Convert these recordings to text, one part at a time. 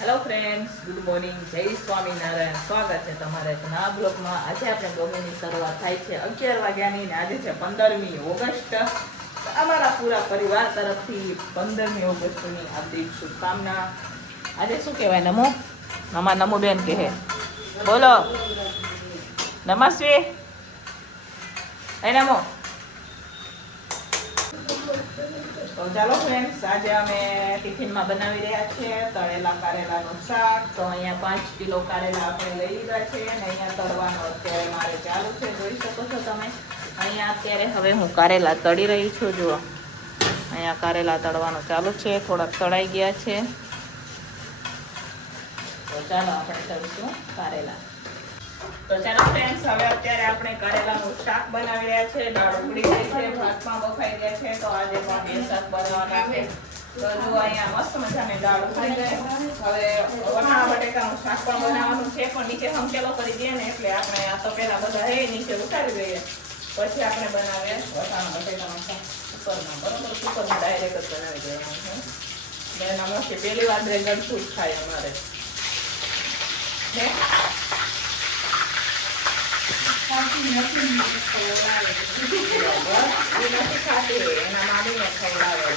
Hello friends, good morning, જય સ્વામિનારાયણ. સ્વાગત છે તમારે નવા બ્લોગમાં. આજે આપણે ગોમીની શરૂઆત થાય છે 11 વાગ્યાની ને આજે છે 15મી ઓગસ્ટ. અમારા પૂરા પરિવાર તરફથી 15મી ઓગસ્ટની હાર્દિક શુભકામના. આજે શું કહેવાય? નમો નમો બેન કહે, બોલો નમસ્તે. નમો. તો ચાલો ફ્રેન્ડ્સ, આજે અમે ટિફિનમાં બનાવી રહ્યા છીએ તળેલા કારેલાનું શાક. તો અહીંયા 5 કિલો કારેલા આપણે લઈ લીધા છે અને અહીંયા તળવાનું અત્યારે મારે ચાલુ છે. જોઈ શકો છો તમે. અહીંયા અત્યારે હવે હું કારેલા તળી રહી છું. જુઓ, અહીંયા કારેલા તળવાનું ચાલુ છે. થોડાક તળાઈ ગયા છે. તો ચાલો આપણે તળીશું કારેલા. તો ચાલો ફ્રેન્ડ્સ, હવે અત્યારે આપણે કારેલાનું શાક બનાવી રહ્યા છે. દાળ ઉકળી ગઈ છે, ભાતમાં બફાઈ ગયા છે. તો આજે પણ બે શાક બનાવવાના છે. તો જો અહીંયા મસ્ત મજાની દાળ ઉકળી ગઈ. હવે વટાણા બટેકાનું શાક પણ બનાવવાનું છે, પણ નીચે હંકેલો કરી દઈએ ને એટલે આપણે આ તો પેલા બધા હે નીચે ઉતારી દઈએ, પછી આપણે બનાવીએ વટાણા બટેકાનું શાક કુકરમાં. બરોબર, કુકરમાં ડાયરેક્ટ જ બનાવી દેવાનું છે. બેન અમોથી પહેલી વાર ડ્રેગન ફ્રૂટ ખાય અમારે છે. એના મામીને ખવડાવે.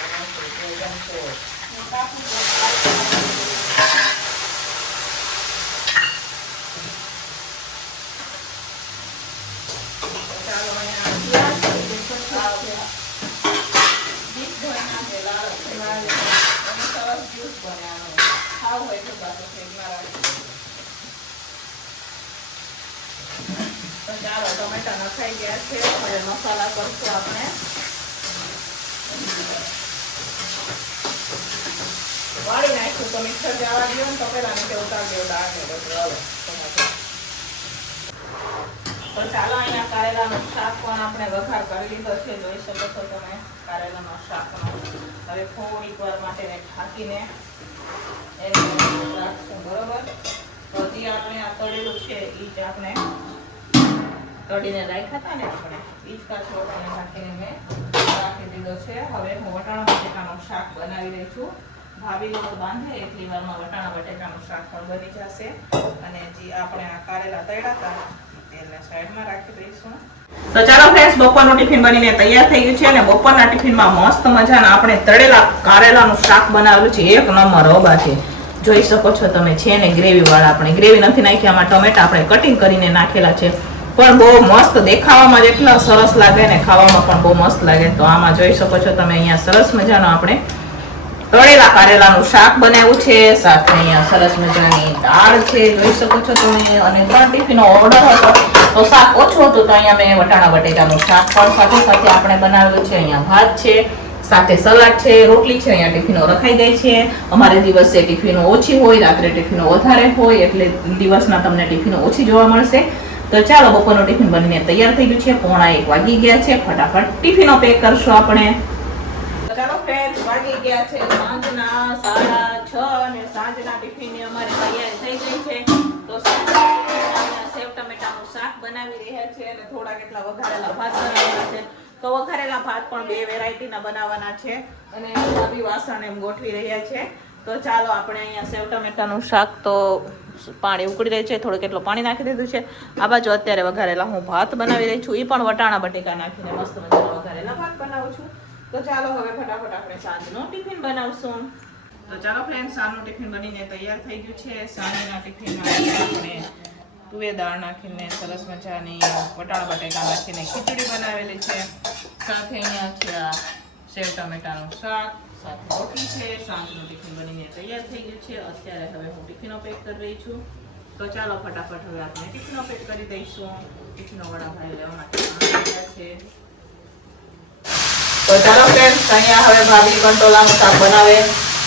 સરસ જ્યુસ બને. ખાવ હોય તો ચાલો, ટમેટા નખાઈ ગયા છે. હવે મસાલા કરશું આપણે. વાળી નાખ્યું તો મિક્સર જવા દો ને તો પેલા નીચે ઉતારી દો. તો ચાલો, અહીંયા કારેલાનું શાક પણ આપણે વઘાર કરી લીધો છે. જોઈ શકો છો તમે કારેલાનો શાકનો. હવે થોડીક વાર માટે ઢાંકીને રાખશું. બરોબર. તો જે આપણે આ તળેલું છે એ જ આપણે તળીને રાખ્યા હતા ને, આપણે એ જ કાચો વટાણે નાખીને મેં રાખી દીધો છે. હવે હું વટાણા બટેકાનું શાક બનાવી રહી છું. ભાભી લોકો બાંધે એટલી વારમાં વટાણા બટેકાનું શાક પણ બની જશે. અને જે આપણે આ કારેલા તળ્યા હતા તેને સાઈડમાં રાખી દઈશું. તો ચાલો ફ્રેન્ડ્સ, બપોરનું ટિફિન બનીને તૈયાર થઈ ગયું છે. અને બપોરના ટિફિનમાં મસ્ત મજાના આપણે તળેલા કારેલાનું શાક બનાવેલું છે. એક નંબર હવા છે. જોઈ શકો છો તમે. છે ને ગ્રેવી વાળા. આપણે ગ્રેવી નથી નાખી, આમાં ટમેટા આપણે કટિંગ કરીને નાખેલા છે. પણ બહુ મસ્ત દેખાવામાં જેટલા સરસ લાગે ને ખાવામાં પણ બહુ મસ્ત લાગે. તો આમાં જોઈ શકો છો તમે અહીંયા સરસ મજાનો આપણે તળેલા કારેલાનું શાક બનાવ્યું છે. સાથે અહીંયા સરસ મજાની દાળ છે. જોઈ શકો છો તમે. અને 3 ટિફિનનો ઓર્ડર હતો તો શાક ઓછું હતું, તો અહીંયા મેં વટાણા બટેકાનું શાક પણ સાથે સાથે આપણે બનાવેલું છે. અહીંયા ભાત છે, સાથે સલાડ છે, રોટલી છે. અહીંયા ટિફિનો રખાઈ ગઈ છે. અમારે દિવસે ટિફિનો ઓછી હોય, રાત્રે ટિફિનો વધારે હોય, એટલે દિવસના તમને ટિફિનો ઓછી જોવા મળશે. તો ચાલો, બપોરનું ટિફિન બનીને તૈયાર થઈ ગયું છે. 1:45 વાગી ગયા છે. ફટાફટ ટિફિનો પેક કરશું આપણે. ચાલો ફ્રેન્ડ્સ, વાગી ગયા છે સાંજના 6:30 અને સાંજના ટિફિનની અમારી તૈયારી થઈ ગઈ છે. તો સેવ ટમેટાનું શાક બનાવી રહ્યા છે અને થોડા કેટલા વઘારેલા ભાત બનાવેલા છે. તો વઘારેલા ભાત પણ 2 વેરાયટીના બનાવવાના છે અને આવી વાસણ એમ ગોઠવી રહ્યા છે. તો ચાલો, આપણે અહીંયા સેવ ટમેટાનું શાક તો પાણી ઉકળી રહી છે. થોડું કેટલું પાણી નાખી દીધું છે. આ બાજુ અત્યારે વઘારેલા હું ભાત બનાવી રહી છું. એ પણ વટાણા બટેકા નાખીને મસ્ત મજાના વઘારેલા ભાત બનાવું છું. તો ચાલો, હવે ફટાફટ આપણે સાંજનું ટિફિન બનાવશું. તો ચાલો ફ્રેન્ડ, સાંજનું ટિફિન બનીને તૈયાર થઈ ગયું છે. સાંજના ટિફિનમાં આપણે તુવેર દાળ નાખીને સરસ મજાની વટાણા બટેકા નાખીને ખીચડી બનાવેલી છે. સાથે અહીંયા છે આ સેવ ટમેટાનું શાક, સાથે રોટલી છે. સાંજનું ટિફિન બનીને તૈયાર થઈ ગયું છે. અત્યારે હવે હું ટિફિનો પેક કરી રહી છું. તો ચાલો ફટાફટ હવે આપણે ટિફિનો પેક કરી દઈશું. ટિફિનો વાળા ભાઈ લેવા માટે આવ્યા છે. તો ચાલો ફ્રેન્ડ્સ, અહીંયા હવે ભાભી કંટોલાનું શાક બનાવે.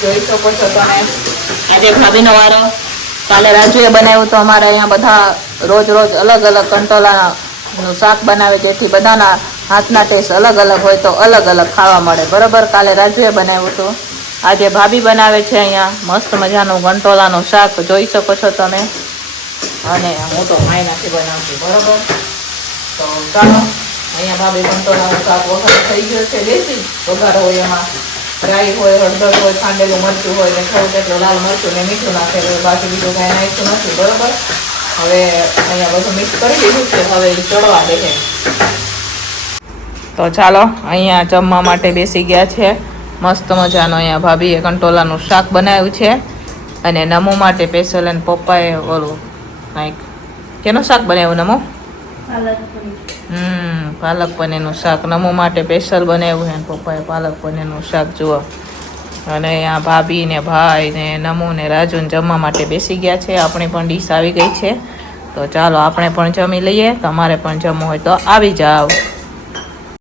જોઈ શકો છો તમે. આજે ભાભીનો વારો. કાલે રાજુએ બનાવ્યું. તો અમારે અહીંયા બધા રોજ અલગ અલગ કંટોલાનું શાક બનાવે, જેથી બધાના હાથના ટેસ્ટ અલગ અલગ હોય તો અલગ અલગ ખાવા મળે. બરોબર. કાલે રાજુએ બનાવ્યું હતું, આજે ભાભી બનાવે છે. અહીંયા મસ્ત મજાનું કંટોલાનું શાક જોઈ શકો છો તમે. અને હું તો માય નથી બનાવતી. બરોબર. તો ચાલો, અહીંયા ભાભી કંટોલાનું શાક વઘાર થઈ ગયો છે. દેશી વઘાર હોય એમાં રાઈ હોય, હળદર હોય, ખાંડેલું મરચું હોય ને થોડુંક એટલું લાલ મરચું ને મીઠું નાખેલું, બાકી બીજું કાંઈ નાખ્યું નથી. બરોબર, હવે અહીંયા બધું મિક્સ કરી દીધું છે. હવે એ ચડવા દે છે. તો ચાલો અહીંયા જમવા માટે બેસી ગયા છે. મસ્ત મજાનો અહીંયા ભાભીએ કંટોલાનું શાક બનાવ્યું છે અને નમો માટે સ્પેશિયલ અને પપ્પાએ ઓલું કાંઈક કેનું શાક બનાવ્યું નમો? પાલક પનીરનું શાક નમો માટે સ્પેશિયલ બનાવ્યું છે અને પપ્પાએ પાલક પનીરનું શાક જુઓ. અને અહીંયા ભાભી ને ભાઈ ને નમો ને રાજુ ને જમવા માટે બેસી ગયા છે. આપણી પણ ડીશ આવી ગઈ છે. તો ચાલો આપણે પણ જમી લઈએ. તમારે પણ જમવું હોય તો આવી જાઓ.